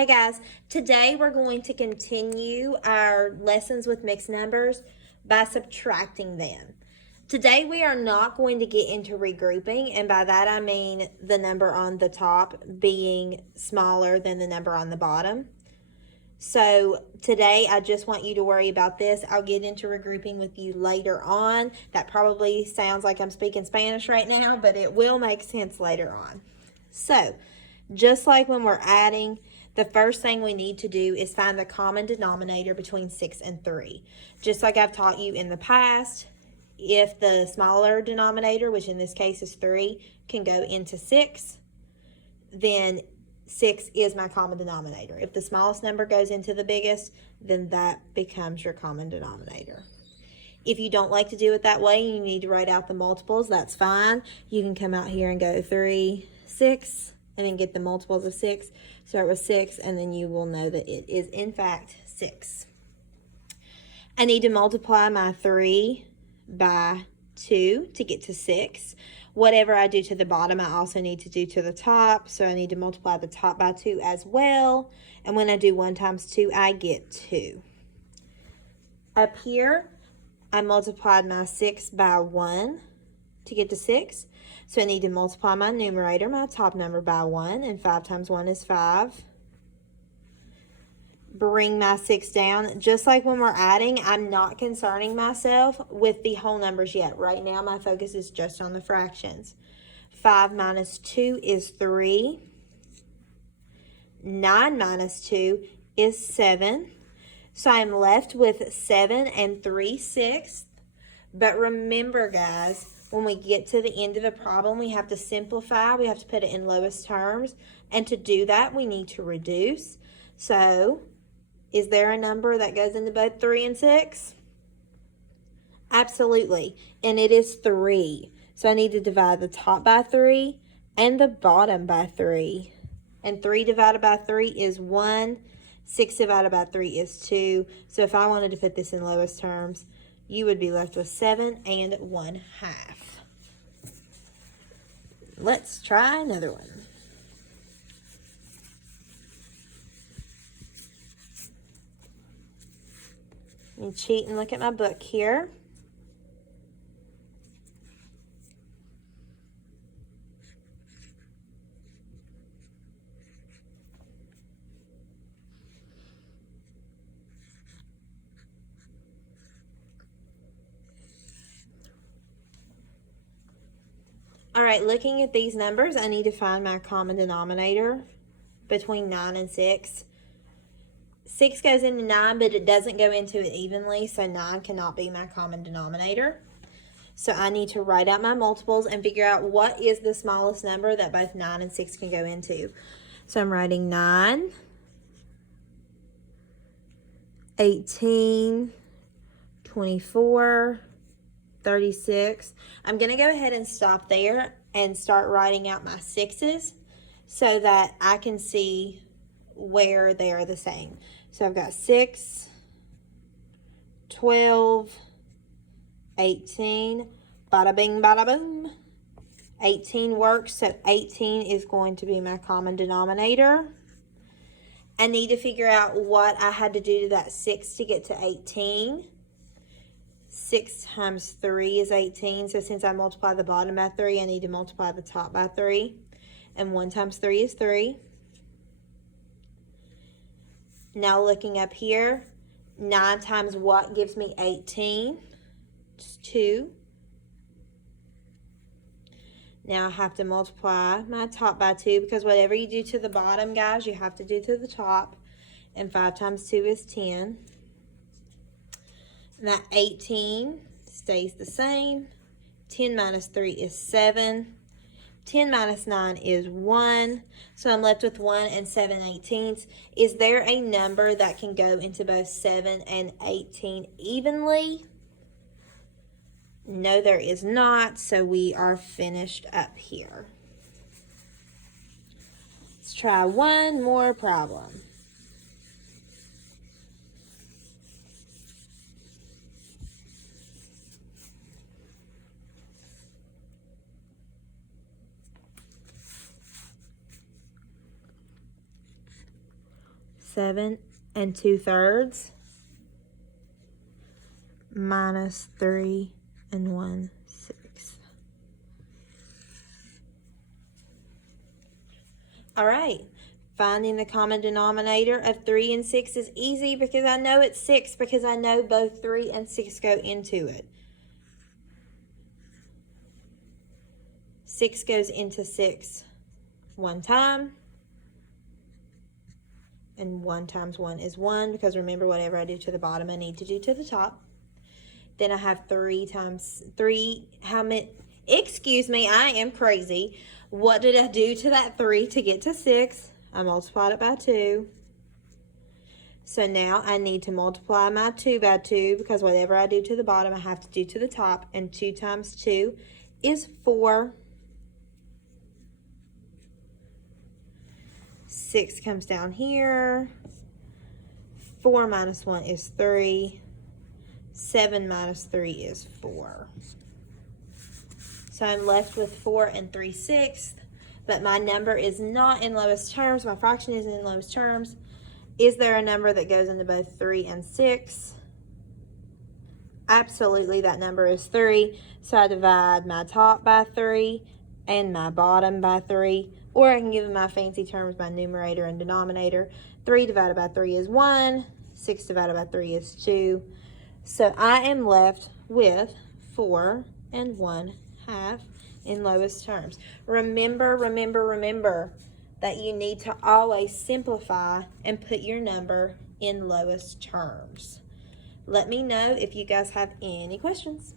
Hey guys, today we're going to continue our lessons with mixed numbers by subtracting them. Today we are not going to get into regrouping, and by that I mean the number on the top being smaller than the number on the bottom. So today I just want you to worry about this. I'll get into regrouping with you later on. That probably sounds like I'm speaking Spanish right now, but it will make sense later on. So, just like when we're adding, the first thing we need to do is find the common denominator between 6 and 3. Just like I've taught you in the past, if the smaller denominator, which in this case is 3, can go into 6, then 6 is my common denominator. If the smallest number goes into the biggest, then that becomes your common denominator. If you don't like to do it that way, you need to write out the multiples, that's fine. You can come out here and go 3, 6, and then get the multiples of 6. Start with 6, and then you will know that it is in fact 6. I need to multiply my 3 by 2 to get to 6. Whatever I do to the bottom, I also need to do to the top. So I need to multiply the top by 2 as well. And when I do 1 times 2, I get 2. Up here, I multiplied my 6 by 1 to get to 6. So I need to multiply my numerator, my top number, by 1. And 5 times 1 is 5. Bring my 6 down. Just like when we're adding, I'm not concerning myself with the whole numbers yet. Right now, my focus is just on the fractions. 5 minus 2 is 3. 9 minus 2 is 7. So I'm left with 7 and 3/6. But remember, guys, when we get to the end of the problem, we have to simplify. We have to put it in lowest terms. And to do that, we need to reduce. So, is there a number that goes into both 3 and 6? Absolutely. And it is 3. So I need to divide the top by 3 and the bottom by 3. And 3 divided by 3 is 1. 6 divided by 3 is 2. So if I wanted to put this in lowest terms, you would be left with 7 and 1/2. Let's try another one. Let me cheat and look at my book here. All right, looking at these numbers, I need to find my common denominator between 9 and 6. 6 goes into 9, but it doesn't go into it evenly, so 9 cannot be my common denominator. So I need to write out my multiples and figure out what is the smallest number that both 9 and 6 can go into. So I'm writing 9, 18, 24, 36. I'm going to go ahead and stop there and start writing out my 6's so that I can see where they are the same. So I've got 6, 12, 18, bada bing, bada boom. 18 works, so 18 is going to be my common denominator. I need to figure out what I had to do to that 6 to get to 18. 6 times 3 is 18, so since I multiply the bottom by 3, I need to multiply the top by 3. And 1 times 3 is 3. Now looking up here, 9 times what gives me 18? It's 2. Now I have to multiply my top by 2 because whatever you do to the bottom, guys, you have to do to the top. And 5 times 2 is 10. And that 18 stays the same. 10 minus 3 is 7. 10 minus 9 is 1. So I'm left with 1 and 7/18. Is there a number that can go into both 7 and 18 evenly? No, there is not. So we are finished up here. Let's try one more problem. 7 2/3 minus 3 1/6. All right, finding the common denominator of 3 and 6 is easy because I know it's 6 because I know both 3 and 6 go into it. 6 goes into 6 one time. And 1 times 1 is 1, because remember, whatever I do to the bottom, I need to do to the top. Then I have 3 times 3. How many? Excuse me, I am crazy. What did I do to that 3 to get to 6? I multiplied it by 2. So now I need to multiply my 2 by 2, because whatever I do to the bottom, I have to do to the top. And 2 times 2 is 4. 6 comes down here. 4 minus 1 is 3. 7 minus 3 is 4. So I'm left with 4 3/6, but my number is not in lowest terms. My fraction isn't in lowest terms. Is there a number that goes into both 3 and 6? Absolutely, that number is 3. So I divide my top by 3 and my bottom by 3. Or I can give them my fancy terms, my numerator and denominator. 3 divided by 3 is 1. 6 divided by 3 is 2. So I am left with 4 1/2 in lowest terms. Remember that you need to always simplify and put your number in lowest terms. Let me know if you guys have any questions.